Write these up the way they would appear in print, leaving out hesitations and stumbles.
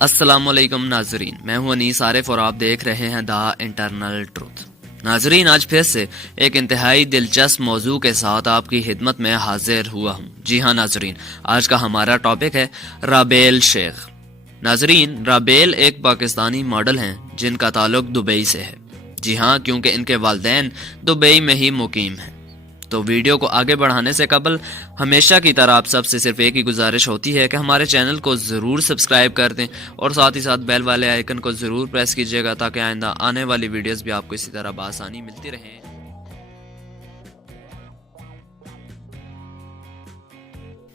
अस्सलामुअलैकुम नाजरीन, मैं हूं अनीस आरिफ और आप देख रहे हैं द इंटरनल ट्रूथ। नाजरीन, आज फिर से एक इंतहाई दिलचस्प मौजू के साथ आपकी खिदमत में हाजिर हुआ हूं। जी हां नाजरीन, आज का हमारा टॉपिक है राबेल शेख। नाजरीन, राबेल एक पाकिस्तानी मॉडल हैं जिनका ताल्लुक दुबई से है। जी हां, क्योंकि इनके वालिदैन दुबई में ही मुकीम हैं। तो वीडियो को आगे बढ़ाने से कबल हमेशा की तरह आप सबसे सिर्फ एक ही गुजारिश होती है कि हमारे चैनल को ज़रूर सब्सक्राइब कर दें और साथ ही साथ बेल वाले आइकन को ज़रूर प्रेस कीजिएगा ताकि आइंदा आने वाली वीडियोस भी आपको इसी तरह बआसानी मिलती रहें।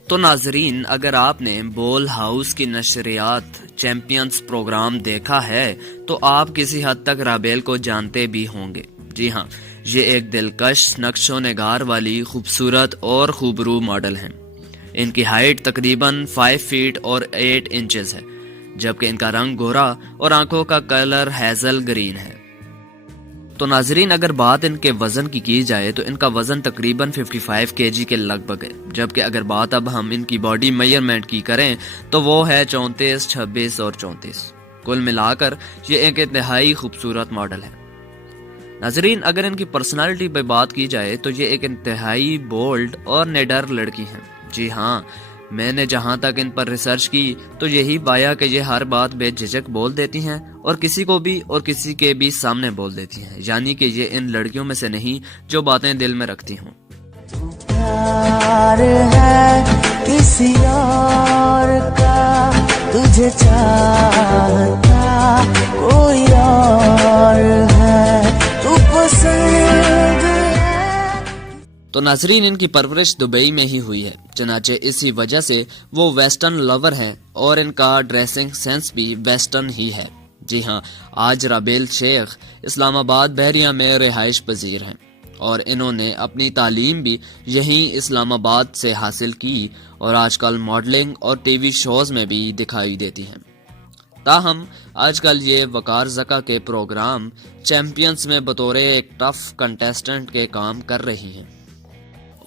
तो नाजरीन, अगर आपने बोल हाउस की नशरियात चैंपियंस प्रोग्राम देखा है तो आप किसी हद तक राबेल को जानते भी होंगे। जी हाँ, ये एक दिलकश नक्शो निगार वाली खूबसूरत और खूबरू मॉडल हैं। इनकी हाइट तकरीबन 5 फीट और 8 इंचेस है, जबकि इनका रंग गोरा और आंखों का कलर हेजल ग्रीन है। तो नाजरीन, अगर बात इनके वजन की जाए तो इनका वजन तकरीबन 55 केजी के लगभग है, जबकि अगर बात अब हम इनकी बॉडी मेजरमेंट की करें तो वो है 34, 26 और 34। कुल मिलाकर ये एक इंतहाई खूबसूरत मॉडल है। नाजरीन, अगर इनकी पर्सनालिटी पे बात की जाए तो ये एक इंतहाई बोल्ड और निडर लड़की हैं। जी हाँ, मैंने जहाँ तक इन पर रिसर्च की तो यही पाया कि ये हर बात बेझिझक बोल देती हैं और किसी को भी और किसी के भी सामने बोल देती हैं, यानी कि ये इन लड़कियों में से नहीं जो बातें दिल में रखती हों। प्यार है किसी और का, तुझे चाहता कोई और है, तू पसंद है। तो नाजरीन, इनकी परवरिश दुबई में ही हुई है, चनाचे इसी वजह से वो वेस्टर्न लवर हैं और इनका ड्रेसिंग सेंस भी वेस्टर्न ही है। जी हाँ, आज राबेल शेख इस्लामाबाद बहरिया में रिहाइश पजीर हैं और इन्होंने अपनी तालीम भी यहीं इस्लामाबाद से हासिल की और आजकल मॉडलिंग और टीवी शोज में भी दिखाई देती हैं। ताहम आजकल ये वकार ज़का के प्रोग्राम चैंपियंस में बतौर एक टफ कंटेस्टेंट के काम कर रही हैं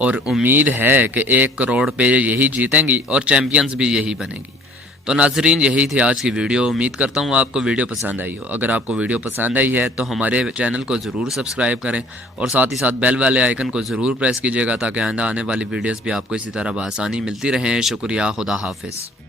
और उम्मीद है कि 1 करोड़ पे यही जीतेंगी और चैंपियंस भी यही बनेगी। तो नाजरीन, यही थी आज की वीडियो। उम्मीद करता हूँ आपको वीडियो पसंद आई हो। अगर आपको वीडियो पसंद आई है तो हमारे चैनल को ज़रूर सब्सक्राइब करें और साथ ही साथ बेल वाले आइकन को ज़रूर प्रेस कीजिएगा ताकि आइंदा आने वाली वीडियोस भी आपको इसी तरह बआसानी मिलती रहें। शुक्रिया, खुदा हाफिज़।